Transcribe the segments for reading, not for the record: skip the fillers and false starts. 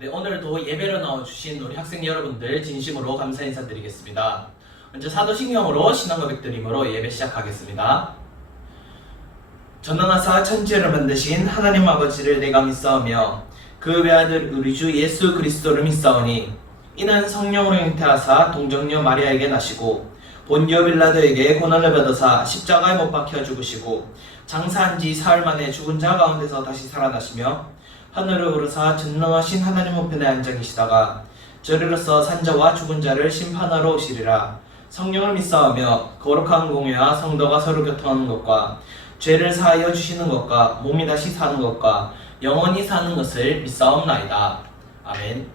네, 오늘도 예배로 나와주신 우리 학생 여러분들 진심으로 감사 인사드리겠습니다. 먼저 사도신경으로 신앙고백 드림으로 예배 시작하겠습니다. 전능하사 천지를 만드신 하나님 아버지를 내가 믿사오며 그 외아들 우리 주 예수 그리스도를 믿사오니 이는 성령으로 잉태하사 동정녀 마리아에게 나시고 본디오 빌라도에게 고난을 받으사 십자가에 못 박혀 죽으시고 장사한 지 사흘 만에 죽은 자 가운데서 다시 살아나시며 하늘을 오르사 전능하신 하나님 우편에 앉아 계시다가 저리로서 산자와 죽은 자를 심판하러 오시리라. 성령을 믿사오며 거룩한 공회와 성도가 서로 교통하는 것과 죄를 사하여 주시는 것과 몸이 다시 사는 것과 영원히 사는 것을 믿사옵나이다. 아멘.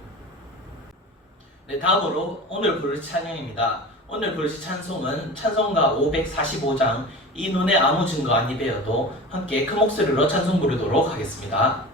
네, 다음으로 오늘 부를 찬양입니다. 오늘 부르실 찬송은 찬송가 545장 이 눈에 아무 증거 아니 배어도 함께 큰 목소리로 찬송 부르도록 하겠습니다.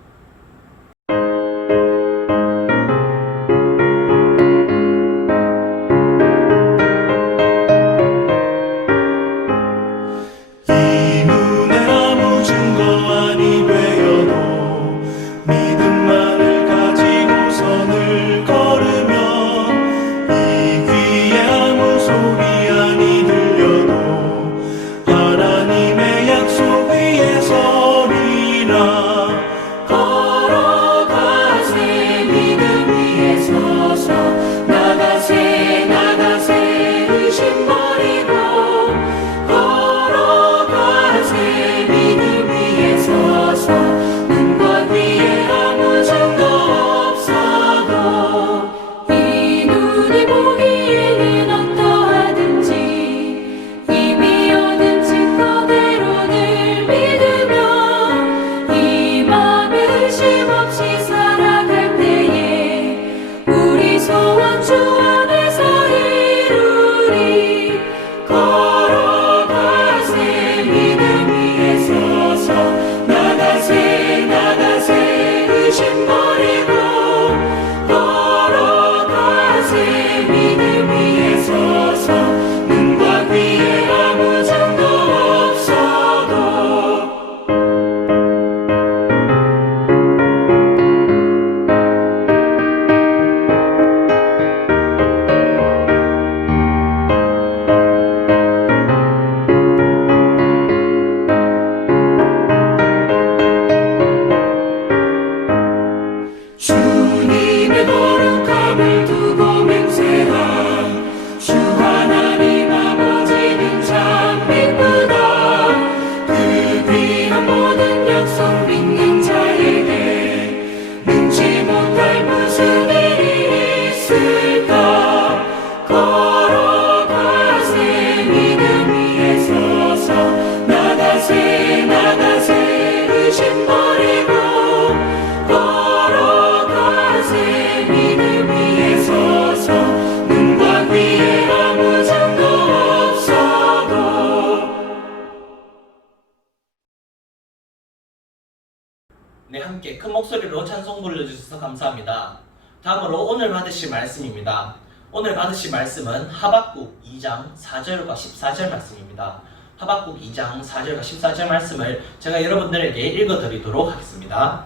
네, 함께 큰 목소리로 찬송 불러주셔서 감사합니다. 다음으로 오늘 받으실 말씀입니다. 오늘 받으실 말씀은 하박국 2장 4절과 14절 말씀입니다. 하박국 2장 4절과 14절 말씀을 제가 여러분들에게 읽어드리도록 하겠습니다.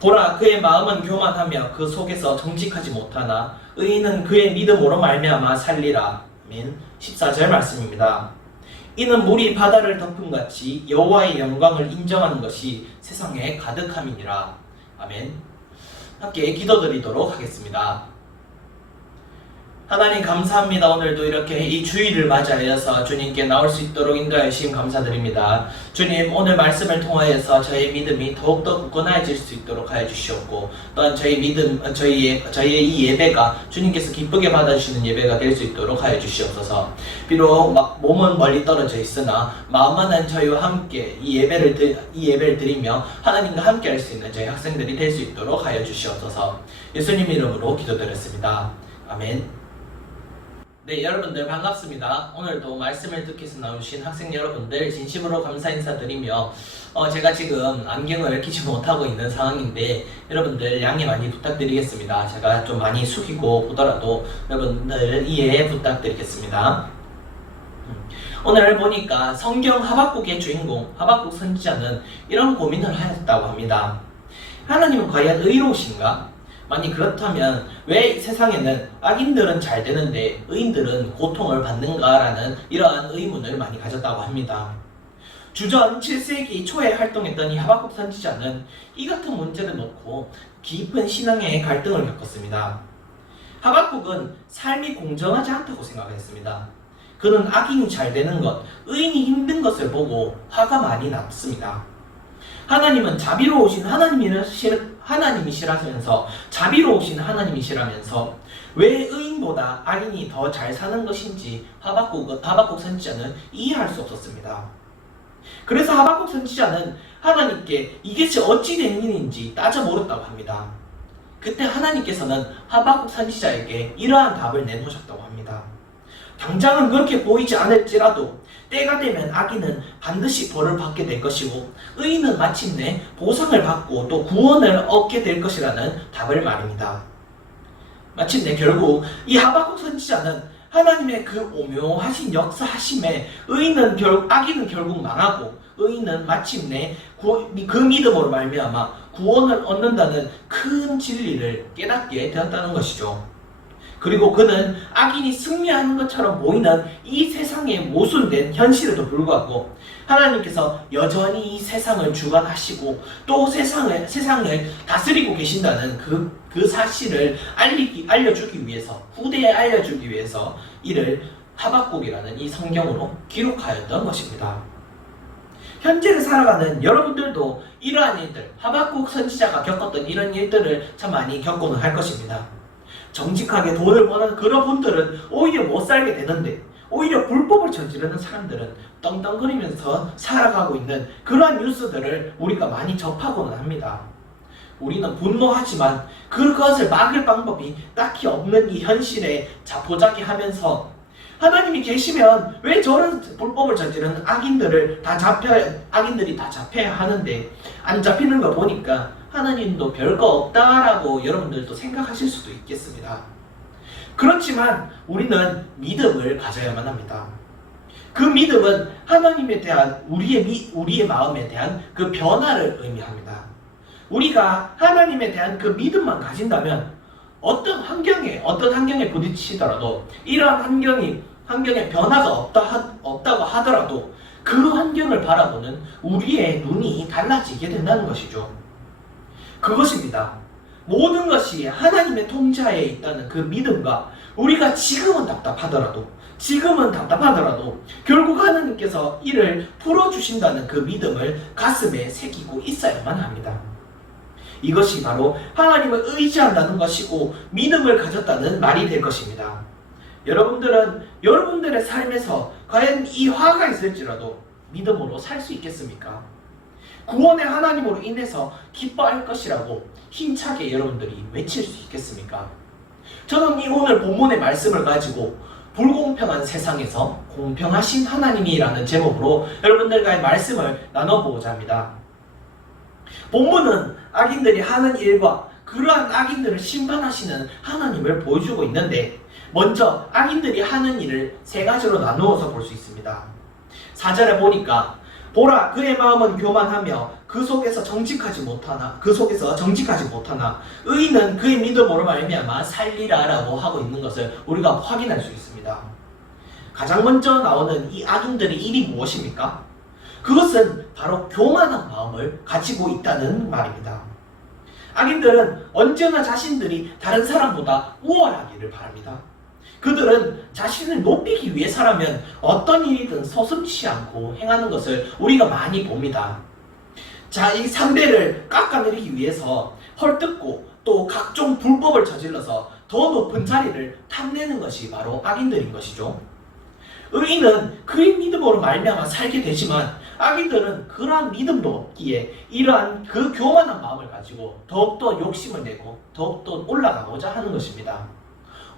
보라, 그의 마음은 교만하며 그 속에서 정직하지 못하나 의인은 그의 믿음으로 말미암아 살리라. 아멘. 14절 말씀입니다. 이는 물이 바다를 덮음같이 여호와의 영광을 인정하는 것이 세상에 가득함이니라. 아멘. 함께 기도드리도록 하겠습니다. 하나님 감사합니다. 오늘도 이렇게 이 주일을 맞이하여서 주님께 나올 수 있도록 인도하여 주심 감사드립니다. 주님, 오늘 말씀을 통하여서 저희 믿음이 더욱더 굳건해질 수 있도록 하여 주시옵고, 또한 저희 믿음, 저희의 이 예배가 주님께서 기쁘게 받아주시는 예배가 될 수 있도록 하여 주시옵소서. 비록 몸은 멀리 떨어져 있으나 마음만은 저희와 함께 이 예배를 드리며 하나님과 함께 할 수 있는 저희 학생들이 될 수 있도록 하여 주시옵소서. 예수님 이름으로 기도드렸습니다. 아멘. 네, 여러분들 반갑습니다. 오늘도 말씀을 듣기 위해서 나오신 학생 여러분들 진심으로 감사 인사드리며 제가 지금 안경을 끼지 못하고 있는 상황인데 여러분들 양해 많이 부탁드리겠습니다. 제가 좀 많이 숙이고 보더라도 여러분들 이해 부탁드리겠습니다. 오늘 보니까 성경 하박국의 주인공 하박국 선지자는 이런 고민을 하였다고 합니다. 하나님은 과연 의로우신가? 만약 그렇다면 왜 세상에는 악인들은 잘 되는데 의인들은 고통을 받는가라는 이러한 의문을 많이 가졌다고 합니다. 주전 7세기 초에 활동했던 이 하박국 선지자는 이 같은 문제를 놓고 깊은 신앙의 갈등을 겪었습니다. 하박국은 삶이 공정하지 않다고 생각했습니다. 그는 악인이 잘 되는 것, 의인이 힘든 것을 보고 화가 많이 났습니다. 하나님은 자비로우신 하나님이시라면서 자비로우신 하나님이시라면서 왜 의인보다 악인이 더 잘 사는 것인지 하박국 선지자는 이해할 수 없었습니다. 그래서 하박국 선지자는 하나님께 이것이 어찌 된 일인지 따져 물었다고 합니다. 그때 하나님께서는 하박국 선지자에게 이러한 답을 내놓으셨다고 합니다. 당장은 그렇게 보이지 않을지라도 때가 되면 악인은 반드시 벌을 받게 될 것이고 의인은 마침내 보상을 받고 또 구원을 얻게 될 것이라는 답을 말입니다. 마침내 결국 이 하박국 선지자는 하나님의 그 오묘하신 역사하심에 악인은 결국 망하고 의인은 마침내 그 믿음으로 말미암아 구원을 얻는다는 큰 진리를 깨닫게 되었다는 것이죠. 그리고 그는 악인이 승리하는 것처럼 보이는 이 세상에 모순된 현실에도 불구하고 하나님께서 여전히 이 세상을 주관하시고 또 세상을 다스리고 계신다는 그 사실을 알려주기 위해서, 후대에 알려주기 위해서 이를 하박국이라는 이 성경으로 기록하였던 것입니다. 현재를 살아가는 여러분들도 이러한 일들, 하박국 선지자가 겪었던 이런 일들을 참 많이 겪고는 할 것입니다. 정직하게 돈을 버는 그런 분들은 오히려 못 살게 되는데 오히려 불법을 저지르는 사람들은 떵떵거리면서 살아가고 있는 그러한 뉴스들을 우리가 많이 접하고는 합니다. 우리는 분노하지만 그것을 막을 방법이 딱히 없는 이 현실에 자포자기 하면서 하나님이 계시면 왜 저런 불법을 저지르는 악인들이 다 잡혀야 하는데 안 잡히는 거 보니까 하나님도 별거 없다라고 여러분들도 생각하실 수도 있겠습니다. 그렇지만 우리는 믿음을 가져야만 합니다. 그 믿음은 하나님에 대한 우리의 마음에 대한 그 변화를 의미합니다. 우리가 하나님에 대한 그 믿음만 가진다면 어떤 환경에 부딪히더라도 이러한 환경에 변화가 없다고 하더라도 그 환경을 바라보는 우리의 눈이 달라지게 된다는 것이죠. 그것입니다. 모든 것이 하나님의 통제하에 있다는 그 믿음과 우리가 지금은 답답하더라도 결국 하나님께서 이를 풀어주신다는 그 믿음을 가슴에 새기고 있어야만 합니다. 이것이 바로 하나님을 의지한다는 것이고 믿음을 가졌다는 말이 될 것입니다. 여러분들은 여러분들의 삶에서 과연 이 화가 있을지라도 믿음으로 살 수 있겠습니까? 구원의 하나님으로 인해서 기뻐할 것이라고 힘차게 여러분들이 외칠 수 있겠습니까? 저는 이 오늘 본문의 말씀을 가지고 불공평한 세상에서 공평하신 하나님이라는 제목으로 여러분들과의 말씀을 나눠보고자 합니다. 본문은 악인들이 하는 일과 그러한 악인들을 심판하시는 하나님을 보여주고 있는데 먼저 악인들이 하는 일을 세 가지로 나누어서 볼 수 있습니다. 4절에 보니까 보라 그의 마음은 교만하며 그 속에서 정직하지 못하나 의인은 그의 믿음으로 말미암아 살리라라고 하고 있는 것을 우리가 확인할 수 있습니다. 가장 먼저 나오는 이 악인들의 일이 무엇입니까? 그것은 바로 교만한 마음을 가지고 있다는 말입니다. 악인들은 언제나 자신들이 다른 사람보다 우월하기를 바랍니다. 그들은 자신을 높이기 위해서라면 어떤 일이든 서슴지 않고 행하는 것을 우리가 많이 봅니다. 자, 이 상대를 깎아내리기 위해서 헐뜯고 또 각종 불법을 저질러서 더 높은 자리를 탐내는 것이 바로 악인들인 것이죠. 의인은 그의 믿음으로 말미암아 살게 되지만 악인들은 그러한 믿음도 없기에 이러한 그 교만한 마음을 가지고 더욱더 욕심을 내고 더욱더 올라가고자 하는 것입니다.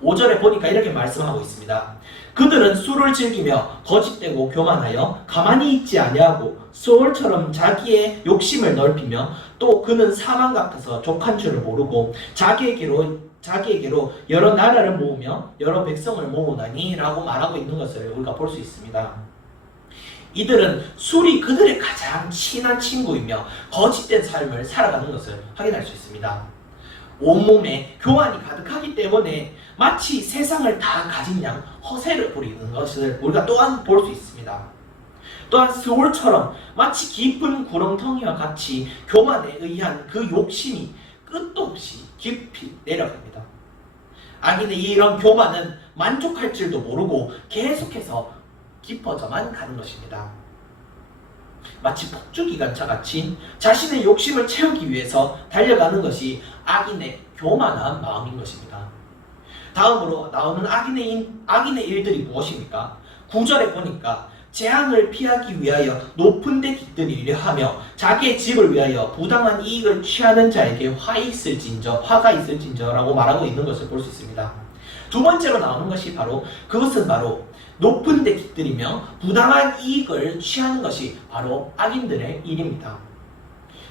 5절에 보니까 이렇게 말씀하고 있습니다. 그들은 술을 즐기며 거짓되고 교만하여 가만히 있지 아니하고 소울처럼 자기의 욕심을 넓히며 또 그는 사망 같아서 족한 줄을 모르고 자기에게로 여러 나라를 모으며 여러 백성을 모으나니 라고 말하고 있는 것을 우리가 볼 수 있습니다. 이들은 술이 그들의 가장 친한 친구이며 거짓된 삶을 살아가는 것을 확인할 수 있습니다. 온몸에 교만이 가득하기 때문에 마치 세상을 다 가진 양 허세를 부리는 것을 우리가 또한 볼 수 있습니다. 또한 스올처럼 마치 깊은 구렁텅이와 같이 교만에 의한 그 욕심이 끝도 없이 깊이 내려갑니다. 악인의 이런 교만은 만족할 줄도 모르고 계속해서 깊어져만 가는 것입니다. 마치 폭주기관차 같이 자신의 욕심을 채우기 위해서 달려가는 것이 악인의 교만한 마음인 것입니다. 다음으로 나오는 악인의 일들이 무엇입니까? 9절에 보니까 재앙을 피하기 위하여 높은 데 깃들이려 하며 자기의 집을 위하여 부당한 이익을 취하는 자에게 화가 있을진저 라고 말하고 있는 것을 볼 수 있습니다. 두 번째로 나오는 것이 그것은 바로 높은 데 깃들이며 부당한 이익을 취하는 것이 바로 악인들의 일입니다.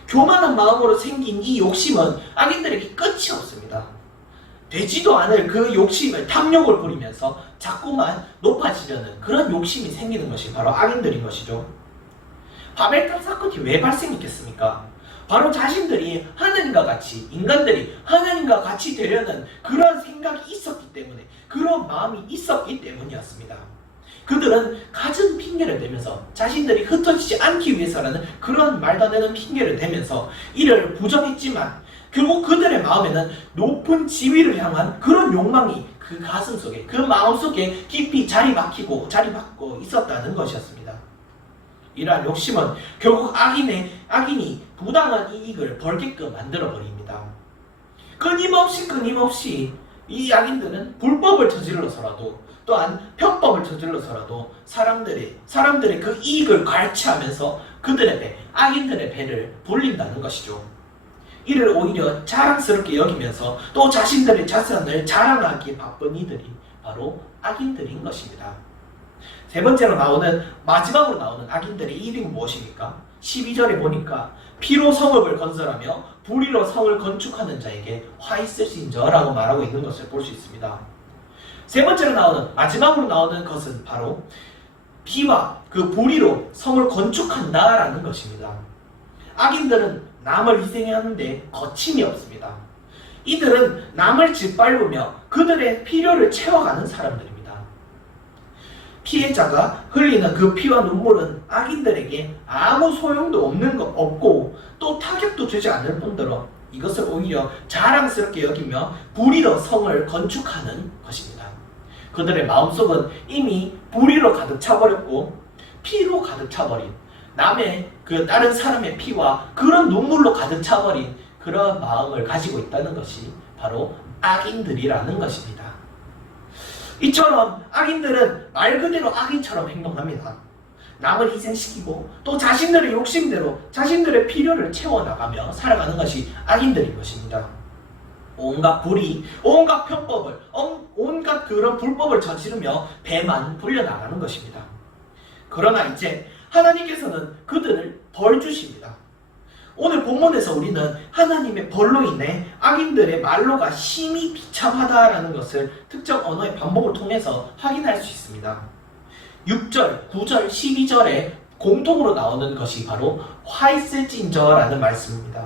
교만한 마음으로 생긴 이 욕심은 악인들에게 끝이 없습니다. 되지도 않을 그 욕심을 탐욕을 부리면서 자꾸만 높아지려는 그런 욕심이 생기는 것이 바로 악인들인 것이죠. 바벨탑 사건이 왜 발생했겠습니까? 바로 자신들이 인간들이 하나님과 같이 되려는 그런 생각이 있었기 때문에, 그런 마음이 있었기 때문이었습니다. 그들은 갖은 핑계를 대면서 자신들이 흩어지지 않기 위해서라는 그런 말도 안 되는 핑계를 대면서 이를 부정했지만 결국 그들의 마음에는 높은 지위를 향한 그런 욕망이 그 가슴 속에, 그 마음 속에 깊이 자리박고 있었다는 것이었습니다. 이러한 욕심은 결국 악인이 부당한 이익을 벌게끔 만들어버립니다. 끊임없이 이 악인들은 불법을 저질러서라도 또한 편법을 저질러서라도 사람들의 그 이익을 갈취하면서 악인들의 배를 불린다는 것이죠. 이를 오히려 자랑스럽게 여기면서 또 자신들의 자산을 자랑하기에 바쁜 이들이 바로 악인들인 것입니다. 마지막으로 나오는 악인들의 일이 무엇입니까? 12절에 보니까 피로 성읍을 건설하며 불의로 성을 건축하는 자에게 화 있을진저 라고 말하고 있는 것을 볼 수 있습니다. 마지막으로 나오는 것은 바로 피와 그 불의로 성을 건축한다라는 것입니다. 악인들은 남을 희생하는데 거침이 없습니다. 이들은 남을 짓밟으며 그들의 필요를 채워가는 사람들입니다. 피해자가 흘리는 그 피와 눈물은 악인들에게 아무 소용도 없고 또 타격도 주지 않을 뿐더러 이것을 오히려 자랑스럽게 여기며 불의로 성을 건축하는 것입니다. 그들의 마음속은 이미 불의로 가득 차버렸고 피로 가득 차버린 다른 사람의 피와 그런 눈물로 가득 차버린 그런 마음을 가지고 있다는 것이 바로 악인들이라는 것입니다. 이처럼 악인들은 말 그대로 악인처럼 행동합니다. 남을 희생시키고 또 자신들의 욕심대로 자신들의 필요를 채워나가며 살아가는 것이 악인들인 것입니다. 온갖 불의, 온갖 편법을, 온갖 그런 불법을 저지르며 배만 불려나가는 것입니다. 그러나 이제 하나님께서는 그들을 벌 주십니다. 오늘 본문에서 우리는 하나님의 벌로 인해 악인들의 말로가 심히 비참하다라는 것을 특정 언어의 반복을 통해서 확인할 수 있습니다. 6절, 9절, 12절에 공통으로 나오는 것이 바로 화 있을진저라는 말씀입니다.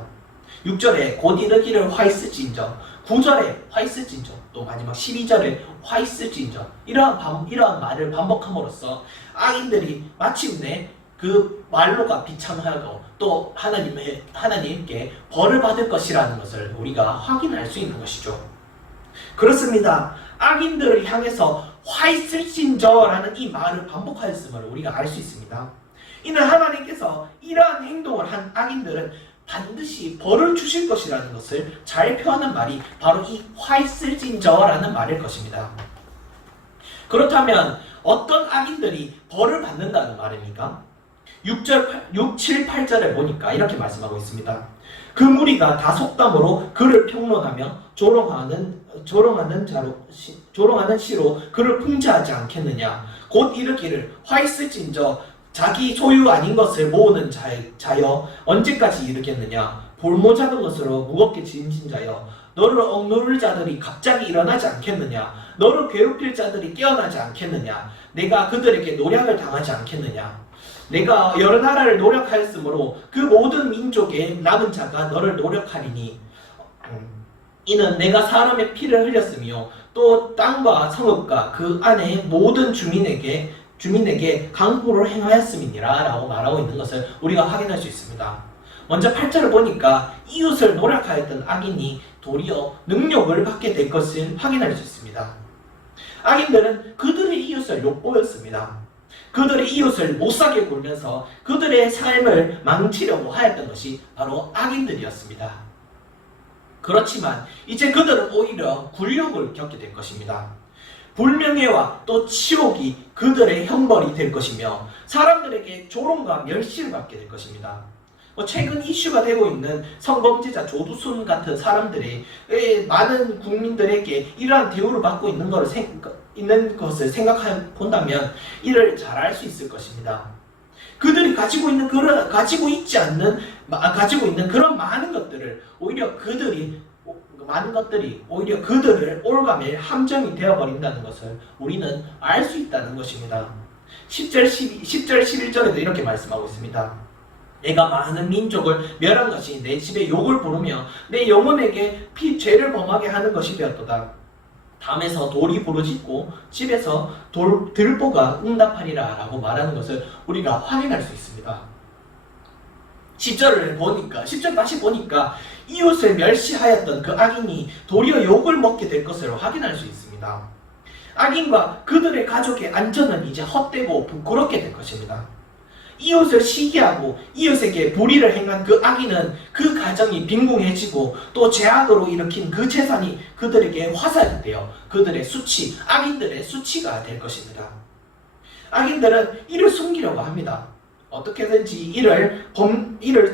6절에 곧 이르기를 화 있을진저, 9절에 화 있을진저, 또 마지막 12절에 화 있을진저, 이러한 말을 반복함으로써 악인들이 마침내 그 말로가 비참하고 또 하나님께 벌을 받을 것이라는 것을 우리가 확인할 수 있는 것이죠. 그렇습니다. 악인들을 향해서 화 있을진저라는 이 말을 반복하였음을 우리가 알 수 있습니다. 이는 하나님께서 이러한 행동을 한 악인들은 반드시 벌을 주실 것이라는 것을 잘 표현한 말이 바로 이 화 있을진저라는 말일 것입니다. 그렇다면 어떤 악인들이 벌을 받는다는 말입니까? 6, 7, 8절에 보니까 이렇게 말씀하고 있습니다. 그 무리가 다 속담으로 그를 평론하며 조롱하는 시로 그를 풍자하지 않겠느냐. 곧 이르기를 화 있을진저 자기 소유 아닌 것을 모으는 자여 언제까지 이르겠느냐. 볼모 잡은 것으로 무겁게 짐진 자여 너를 억누를 자들이 갑자기 일어나지 않겠느냐. 너를 괴롭힐 자들이 깨어나지 않겠느냐. 내가 그들에게 노략을 당하지 않겠느냐. 내가 여러 나라를 노력하였으므로 그 모든 민족의 남은 자가 너를 노력하리니 이는 내가 사람의 피를 흘렸으며 또 땅과 성읍과 그 안에 모든 주민에게 강포를 행하였음이니라 라고 말하고 있는 것을 우리가 확인할 수 있습니다. 먼저 8절을 보니까 이웃을 노력하였던 악인이 도리어 능력을 받게 될 것을 확인할 수 있습니다. 악인들은 그들의 이웃을 욕보였습니다. 그들의 이웃을 못사게 굴면서 그들의 삶을 망치려고 하였던 것이 바로 악인들이었습니다. 그렇지만 이제 그들은 오히려 굴욕을 겪게 될 것입니다. 불명예와 또 치욕이 그들의 형벌이 될 것이며 사람들에게 조롱과 멸시를 받게 될 것입니다. 최근 이슈가 되고 있는 성범죄자 조두순 같은 사람들이 많은 국민들에게 이러한 대우를 받고 있는 것을 생각해 본다면 이를 잘 알 수 있을 것입니다. 그들이 가지고 있는 그런 많은 것들을 오히려 그들을 올가맬 함정이 되어버린다는 것을 우리는 알 수 있다는 것입니다. 10절 11절에도 이렇게 말씀하고 있습니다. 내가 많은 민족을 멸한 것이 내 집에 욕을 부르며 내 영혼에게 죄를 범하게 하는 것이 되었도다. 담에서 돌이 부르짖고 집에서 들보가 응답하리라 라고 말하는 것을 우리가 확인할 수 있습니다. 10절 다시 보니까 이웃을 멸시하였던 그 악인이 도리어 욕을 먹게 될 것을 확인할 수 있습니다. 악인과 그들의 가족의 안전은 이제 헛되고 부끄럽게 될 것입니다. 이웃을 시기하고 이웃에게 불의를 행한 그 악인은 그 가정이 빈궁해지고 또 죄악으로 일으킨 그 재산이 그들에게 화살이 되어 악인들의 수치가 될 것입니다. 악인들은 이를 숨기려고 합니다. 어떻게든지 이를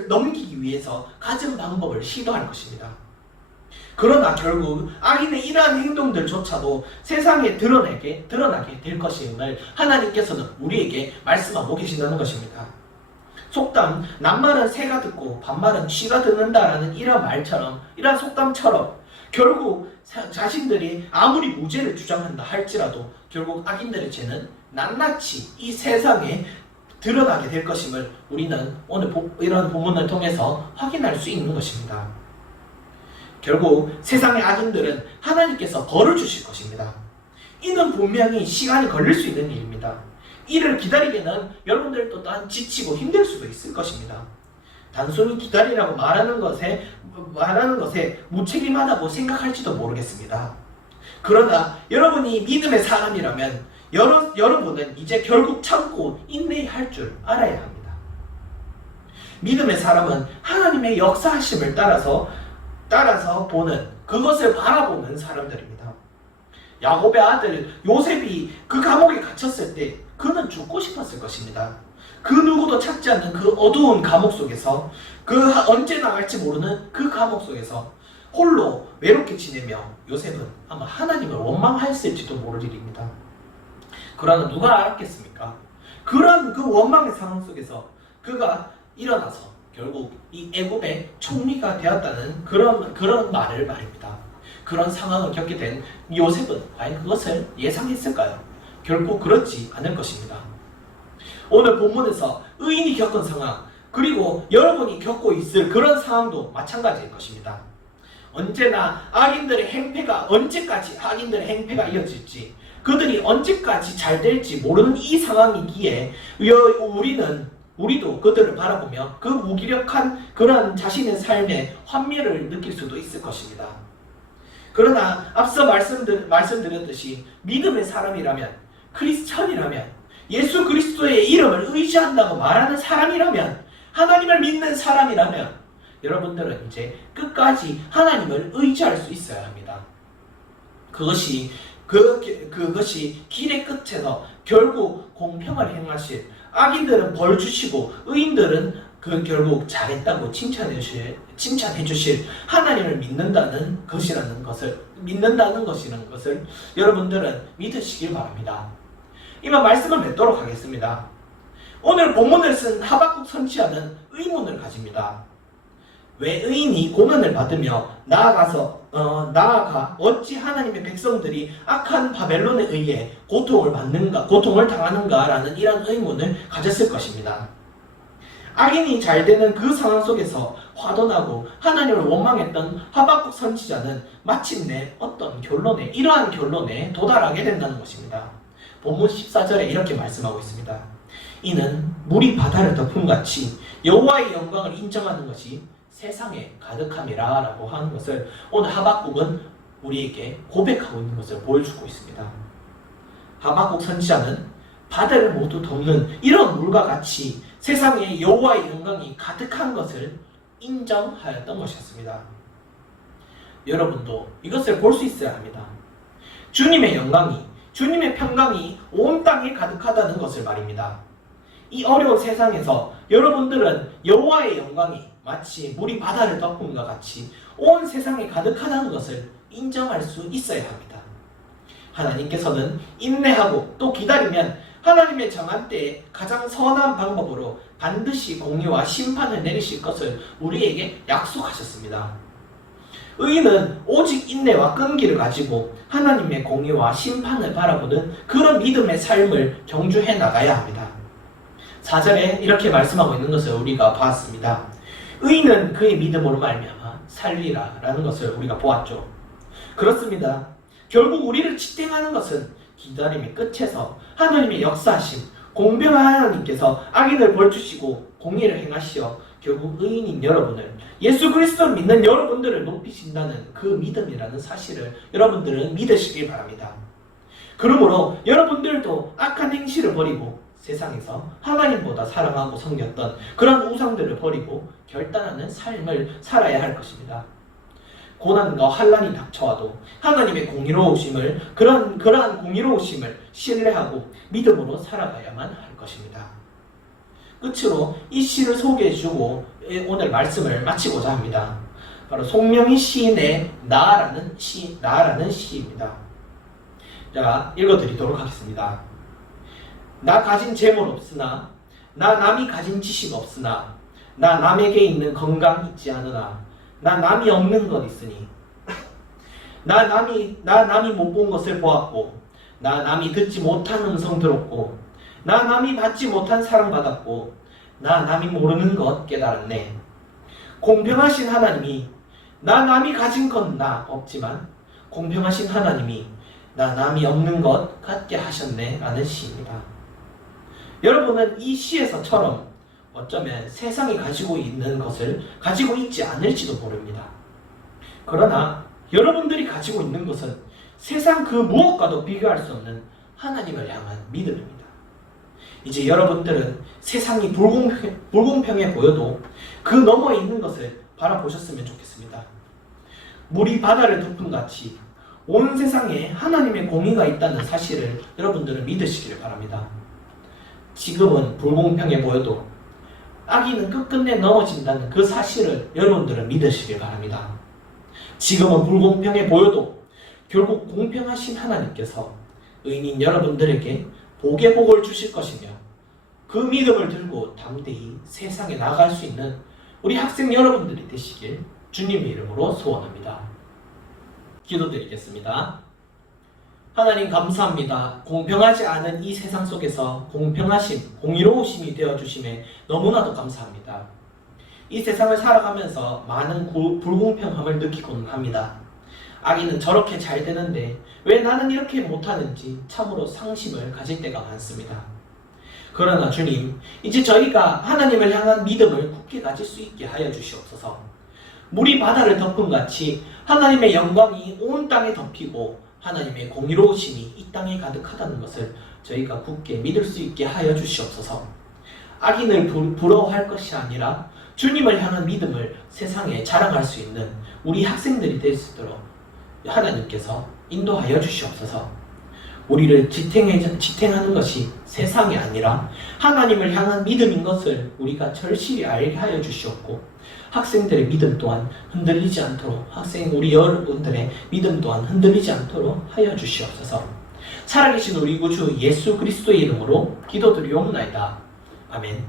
넘기기 위해서 갖은 방법을 시도할 것입니다. 그러나 결국 악인의 이러한 행동들조차도 세상에 드러나게 될 것임을 하나님께서는 우리에게 말씀하고 계신다는 것입니다. 속담 낱말은 새가 듣고 반말은 쥐가 듣는다라는 이러한 속담처럼 결국 자신들이 아무리 무죄를 주장한다 할지라도 결국 악인들의 죄는 낱낱이 이 세상에 드러나게 될 것임을 우리는 오늘 이런 본문을 통해서 확인할 수 있는 것입니다. 결국 세상의 악인들은 하나님께서 벌을 주실 것입니다. 이는 분명히 시간이 걸릴 수 있는 일입니다. 이를 기다리기는 여러분들 또한 지치고 힘들 수도 있을 것입니다. 단순히 기다리라고 말하는 것에 무책임하다고 생각할지도 모르겠습니다. 그러나 여러분이 믿음의 사람이라면 여러분은 이제 결국 참고 인내할 줄 알아야 합니다. 믿음의 사람은 하나님의 역사하심을 따라서 보는, 그것을 바라보는 사람들입니다. 야곱의 아들 요셉이 그 감옥에 갇혔을 때 그는 죽고 싶었을 것입니다. 그 누구도 찾지 않는 그 어두운 감옥 속에서, 언제 나갈지 모르는 그 감옥 속에서 홀로 외롭게 지내며 요셉은 아마 하나님을 원망하였을지도 모를 일입니다. 그러나 누가 알았겠습니까? 그런 그 원망의 상황 속에서 그가 일어나서 결국 이 애굽의 총리가 되었다는 그런 말을 말입니다. 그런 상황을 겪게 된 요셉은 과연 그것을 예상했을까요? 결코 그렇지 않을 것입니다. 오늘 본문에서 의인이 겪은 상황, 그리고 여러분이 겪고 있을 그런 상황도 마찬가지일 것입니다. 언제나 언제까지 악인들의 행패가 이어질지, 그들이 언제까지 잘 될지 모르는 이 상황이기에 우리도 그들을 바라보며 그 무기력한 그런 자신의 삶에 환멸을 느낄 수도 있을 것입니다. 그러나 앞서 말씀드렸듯이 믿음의 사람이라면, 크리스천이라면, 예수 그리스도의 이름을 의지한다고 말하는 사람이라면, 하나님을 믿는 사람이라면 여러분들은 이제 끝까지 하나님을 의지할 수 있어야 합니다. 그것이 길의 끝에서 결국 공평을 행하실, 악인들은 벌 주시고 의인들은 결국 잘했다고 칭찬해 주실 하나님을 믿는다는 것이라는 것을 여러분들은 믿으시길 바랍니다. 이만 말씀을 맺도록 하겠습니다. 오늘 본문을 쓴 하박국 선지자는 의문을 가집니다. 왜 의인이 고난을 받으며 나아가 어찌 하나님의 백성들이 악한 바벨론에 의해 고통을 당하는가라는 이런 의문을 가졌을 것입니다. 악인이 잘 되는 그 상황 속에서 화도나고 하나님을 원망했던 하박국 선지자는 마침내 이러한 결론에 도달하게 된다는 것입니다. 본문 14절에 이렇게 말씀하고 있습니다. 이는 물이 바다를 덮음같이 여호와의 영광을 인정하는 것이 세상에 가득함이라 라고 하는 것을 오늘 하박국은 우리에게 고백하고 있는 것을 보여주고 있습니다. 하박국 선지자는 바다를 모두 덮는 이런 물과 같이 세상에 여호와의 영광이 가득한 것을 인정하였던 것이었습니다. 여러분도 이것을 볼 수 있어야 합니다. 주님의 영광이, 주님의 평강이 온 땅에 가득하다는 것을 말입니다. 이 어려운 세상에서 여러분들은 여호와의 영광이 마치 물이 바다를 덮음과 같이 온 세상에 가득하다는 것을 인정할 수 있어야 합니다. 하나님께서는 인내하고 또 기다리면 하나님의 정한 때에 가장 선한 방법으로 반드시 공의와 심판을 내리실 것을 우리에게 약속하셨습니다. 의인은 오직 인내와 끈기를 가지고 하나님의 공의와 심판을 바라보는 그런 믿음의 삶을 경주해 나가야 합니다. 4절에 이렇게 말씀하고 있는 것을 우리가 보았습니다. 의인은 그의 믿음으로 말미암아 살리라 라는 것을 우리가 보았죠. 그렇습니다. 결국 우리를 지탱하는 것은 기다림의 끝에서 하나님의 역사하심, 공평한 하나님께서 악인을 벌주시고 공의를 행하시어 결국 의인인 여러분을, 예수 그리스도를 믿는 여러분들을 높이신다는 그 믿음이라는 사실을 여러분들은 믿으시길 바랍니다. 그러므로 여러분들도 악한 행실을 버리고 세상에서 하나님보다 사랑하고 섬겼던 그런 우상들을 버리고 결단하는 삶을 살아야 할 것입니다. 고난과 환난이 닥쳐와도 하나님의 공의로우심을 그러한 공의로우심을 신뢰하고 믿음으로 살아가야만 할 것입니다. 끝으로 이 시를 소개해주고 오늘 말씀을 마치고자 합니다. 바로 송명희 시인의 나라는 시입니다. 자, 읽어드리도록 하겠습니다. 나 가진 재물 없으나, 나 남이 가진 지식 없으나, 나 남에게 있는 건강 있지 않으나, 나 남이 없는 것 있으니, 나 남이 못 본 것을 보았고, 나 남이 듣지 못한 음성 들었고, 나 남이 받지 못한 사랑 받았고, 나 남이 모르는 것 깨달았네. 공평하신 하나님이 나 남이 가진 건 나 없지만 공평하신 하나님이 나 남이 없는 것 같게 하셨네 라는 시입니다. 여러분은 이 시에서처럼 어쩌면 세상이 가지고 있는 것을 가지고 있지 않을지도 모릅니다. 그러나 여러분들이 가지고 있는 것은 세상 그 무엇과도 비교할 수 없는 하나님을 향한 믿음입니다. 이제 여러분들은 세상이 불공평해 보여도 그 너머에 있는 것을 바라보셨으면 좋겠습니다. 물이 바다를 덮음같이 온 세상에 하나님의 공의가 있다는 사실을 여러분들은 믿으시기를 바랍니다. 지금은 불공평해 보여도 악인은 끝끝내 넘어진다는 그 사실을 여러분들은 믿으시길 바랍니다. 지금은 불공평해 보여도 결국 공평하신 하나님께서 의인인 여러분들에게 복의 복을 주실 것이며 그 믿음을 들고 담대히 세상에 나갈 수 있는 우리 학생 여러분들이 되시길 주님의 이름으로 소원합니다. 기도드리겠습니다. 하나님 감사합니다. 공평하지 않은 이 세상 속에서 공평하심, 공의로우심이 되어주심에 너무나도 감사합니다. 이 세상을 살아가면서 많은 불공평함을 느끼곤 합니다. 악인은 저렇게 잘 되는데 왜 나는 이렇게 못하는지 참으로 상심을 가질 때가 많습니다. 그러나 주님, 이제 저희가 하나님을 향한 믿음을 굳게 가질 수 있게 하여 주시옵소서. 물이 바다를 덮음같이 하나님의 영광이 온 땅에 덮이고 하나님의 공의로우심이 이 땅에 가득하다는 것을 저희가 굳게 믿을 수 있게 하여 주시옵소서. 악인을 부러워할 것이 아니라 주님을 향한 믿음을 세상에 자랑할 수 있는 우리 학생들이 될 수 있도록 하나님께서 인도하여 주시옵소서. 우리를 지탱하는 것이 세상이 아니라 하나님을 향한 믿음인 것을 우리가 절실히 알게 하여 주시옵고, 학생들의 믿음 또한 흔들리지 않도록, 우리 여러분들의 믿음 또한 흔들리지 않도록 하여 주시옵소서. 살아계신 우리 구주 예수 그리스도의 이름으로 기도드리옵나이다. 아멘.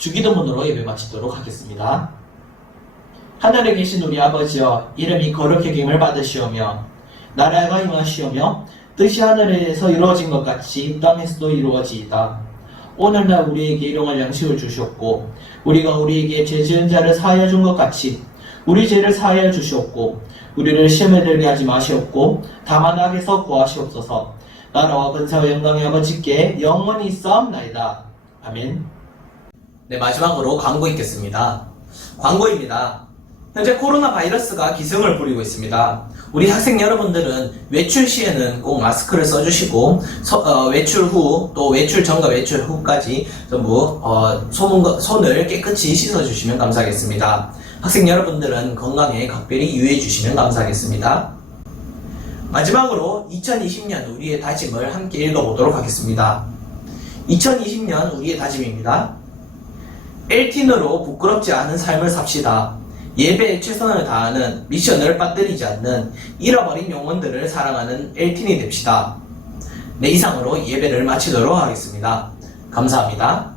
주기도문으로 예배 마치도록 하겠습니다. 하늘에 계신 우리 아버지여, 이름이 거룩히 여김을 받으시오며 나라가 임하시오며 뜻이 하늘에서 이루어진 것 같이 땅에서도 이루어지이다. 오늘날 우리에게 일용할 양식을 주시옵고 우리가 우리에게 죄 지은 자를 사하여 준 것 같이 우리 죄를 사하여 주시옵고 우리를 시험에 들게 하지 마시옵고 다만 악에서 구하시옵소서. 나라와 근사와 영광의 아버지께 영원히 있사옵나이다. 아멘. 네, 마지막으로 광고 있겠습니다. 광고입니다. 현재 코로나 바이러스가 기승을 부리고 있습니다. 우리 학생 여러분들은 외출 시에는 꼭 마스크를 써주시고 외출 후 또 외출 전과 외출 후까지 전부 손을 깨끗이 씻어주시면 감사하겠습니다. 학생 여러분들은 건강에 각별히 유의해 주시면 감사하겠습니다. 마지막으로 2020년 우리의 다짐을 함께 읽어보도록 하겠습니다. 2020년 우리의 다짐입니다. LTN으로 부끄럽지 않은 삶을 삽시다. 예배에 최선을 다하는, 미션을 빠뜨리지 않는, 잃어버린 영혼들을 사랑하는 LTN이 됩시다. 네, 이상으로 예배를 마치도록 하겠습니다. 감사합니다.